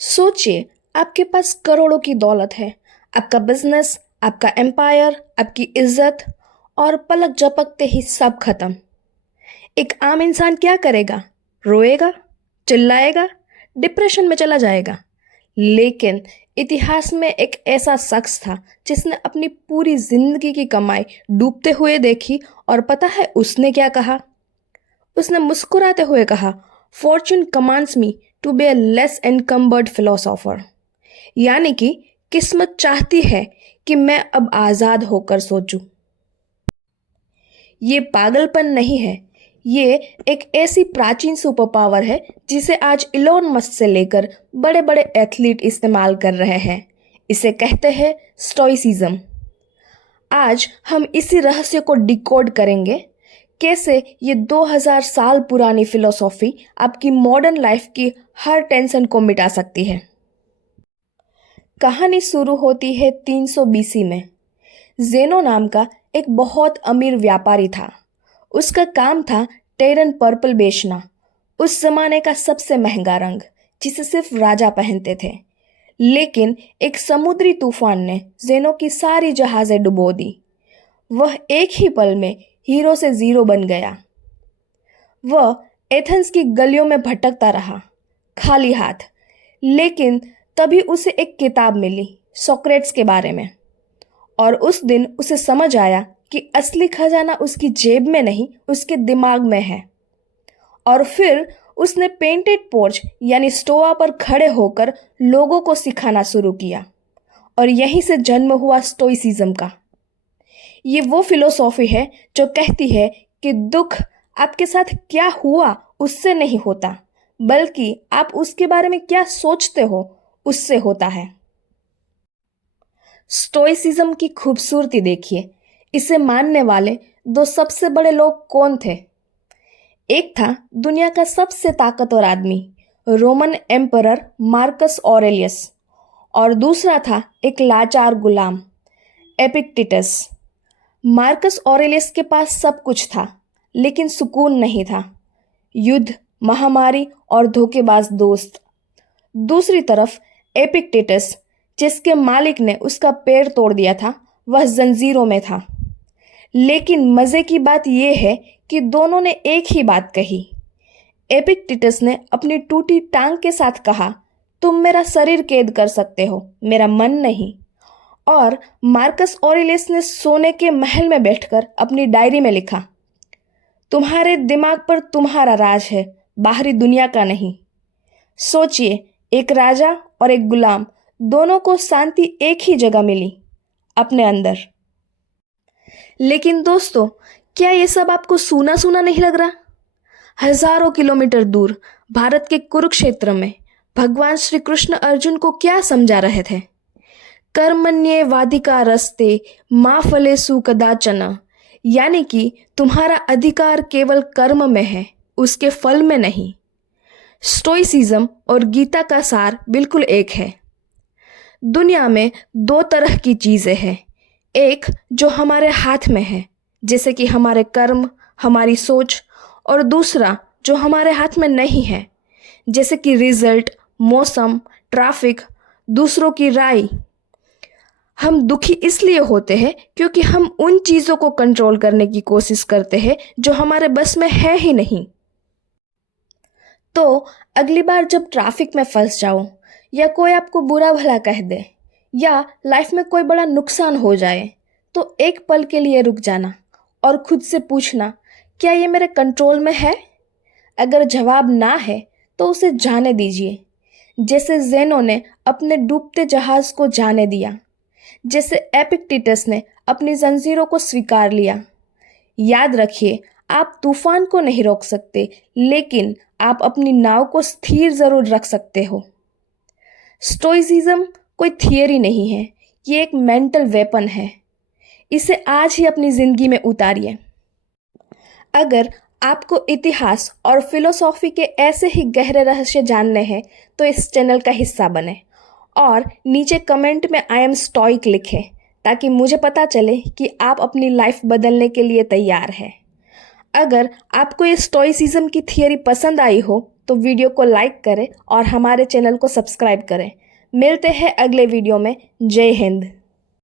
सोचिए, आपके पास करोड़ों की दौलत है, आपका बिजनेस, आपका एम्पायर, आपकी इज्जत और पलक झपकते ही सब खत्म। एक आम इंसान क्या करेगा? रोएगा, चिल्लाएगा, डिप्रेशन में चला जाएगा। लेकिन इतिहास में एक ऐसा शख्स था जिसने अपनी पूरी जिंदगी की कमाई डूबते हुए देखी और पता है उसने क्या कहा? उसने मुस्कुराते हुए कहा, fortune commands me to be a less encumbered philosopher. यानी कि किस्मत चाहती है कि मैं अब आज़ाद होकर सोचूं। ये पागलपन नहीं है, ये एक ऐसी प्राचीन सुपर पावर है जिसे आज इलोन मस्क से लेकर बड़े बड़े एथलीट इस्तेमाल कर रहे हैं। इसे कहते हैं स्टोइसिज्म। आज हम इसी रहस्य को डिकोड करेंगे, कैसे ये 2000 साल पुरानी फिलोसॉफी आपकी मॉडर्न लाइफ की हर टेंशन को मिटा सकती है। कहानी शुरू होती है 300 बीसी में। जेनो नाम का एक बहुत अमीर व्यापारी था। उसका काम था टेरन पर्पल बेचना, उस जमाने का सबसे महंगा रंग जिसे सिर्फ राजा पहनते थे। लेकिन एक समुद्री तूफान ने जेनो की सारी जहाजें डुबो दी। वह एक ही पल में हीरो से जीरो बन गया। वह एथेंस की गलियों में भटकता रहा, खाली हाथ। लेकिन तभी उसे एक किताब मिली सोक्रेट्स के बारे में, और उस दिन उसे समझ आया कि असली खजाना उसकी जेब में नहीं, उसके दिमाग में है। और फिर उसने पेंटेड पोर्च यानी स्टोवा पर खड़े होकर लोगों को सिखाना शुरू किया, और यहीं से जन्म हुआ स्टोइसिज्म का। ये वो फिलोसॉफी है जो कहती है कि दुख आपके साथ क्या हुआ उससे नहीं होता, बल्कि आप उसके बारे में क्या सोचते हो उससे होता है। स्टोइसिज्म की खूबसूरती देखिए। इसे मानने वाले दो सबसे बड़े लोग कौन थे? एक था दुनिया का सबसे ताकतवर आदमी, रोमन एम्परर मार्कस ऑरेलियस, और दूसरा था एक लाचार गुलाम, एपिक्टेटस। मार्कस ऑरेलियस के पास सब कुछ था, लेकिन सुकून नहीं था। युद्ध, महामारी और धोखेबाज दोस्त। दूसरी तरफ एपिक्टेटस, जिसके मालिक ने उसका पैर तोड़ दिया था, वह जंजीरों में था। लेकिन मज़े की बात यह है कि दोनों ने एक ही बात कही। एपिक्टेटस ने अपनी टूटी टांग के साथ कहा, तुम मेरा शरीर कैद कर सकते हो, मेरा मन नहीं। और मार्कस ऑरेलियस ने सोने के महल में बैठकर अपनी डायरी में लिखा, तुम्हारे दिमाग पर तुम्हारा राज है, बाहरी दुनिया का नहीं। सोचिए, एक राजा और एक गुलाम, दोनों को शांति एक ही जगह मिली, अपने अंदर। लेकिन दोस्तों, क्या ये सब आपको सूना सूना नहीं लग रहा? हजारों किलोमीटर दूर भारत के कुरुक्षेत्र में भगवान श्री कृष्ण अर्जुन को क्या समझा रहे थे? कर्मण्येवाधिकार रस्ते मा फलेषु कदाचन। यानी कि तुम्हारा अधिकार केवल कर्म में है, उसके फल में नहीं। स्टोइसिज्म और गीता का सार बिल्कुल एक है। दुनिया में दो तरह की चीज़ें हैं, एक जो हमारे हाथ में है, जैसे कि हमारे कर्म, हमारी सोच, और दूसरा जो हमारे हाथ में नहीं है, जैसे कि रिजल्ट, मौसम, ट्रैफिक, दूसरों की राय। हम दुखी इसलिए होते हैं क्योंकि हम उन चीज़ों को कंट्रोल करने की कोशिश करते हैं जो हमारे बस में है ही नहीं। तो अगली बार जब ट्रैफिक में फंस जाओ, या कोई आपको बुरा भला कह दे, या लाइफ में कोई बड़ा नुकसान हो जाए, तो एक पल के लिए रुक जाना और खुद से पूछना, क्या ये मेरे कंट्रोल में है? अगर जवाब ना है तो उसे जाने दीजिए, जैसे जेनो ने अपने डूबते जहाज को जाने दिया, जैसे एपिक्टेटस ने अपनी जंजीरों को स्वीकार लिया। याद रखिए, आप तूफान को नहीं रोक सकते, लेकिन आप अपनी नाव को स्थिर जरूर रख सकते हो। स्टोइसिज्म कोई थियरी नहीं है, ये एक मेंटल वेपन है। इसे आज ही अपनी जिंदगी में उतारिए। अगर आपको इतिहास और फिलोसॉफी के ऐसे ही गहरे रहस्य जानने हैं तो इस चैनल का हिस्सा बने, और नीचे कमेंट में आई एम स्टोइक लिखें, ताकि मुझे पता चले कि आप अपनी लाइफ बदलने के लिए तैयार हैं। अगर आपको ये स्टोइसिज्म की थियरी पसंद आई हो तो वीडियो को लाइक करें और हमारे चैनल को सब्सक्राइब करें। मिलते हैं अगले वीडियो में। जय हिंद।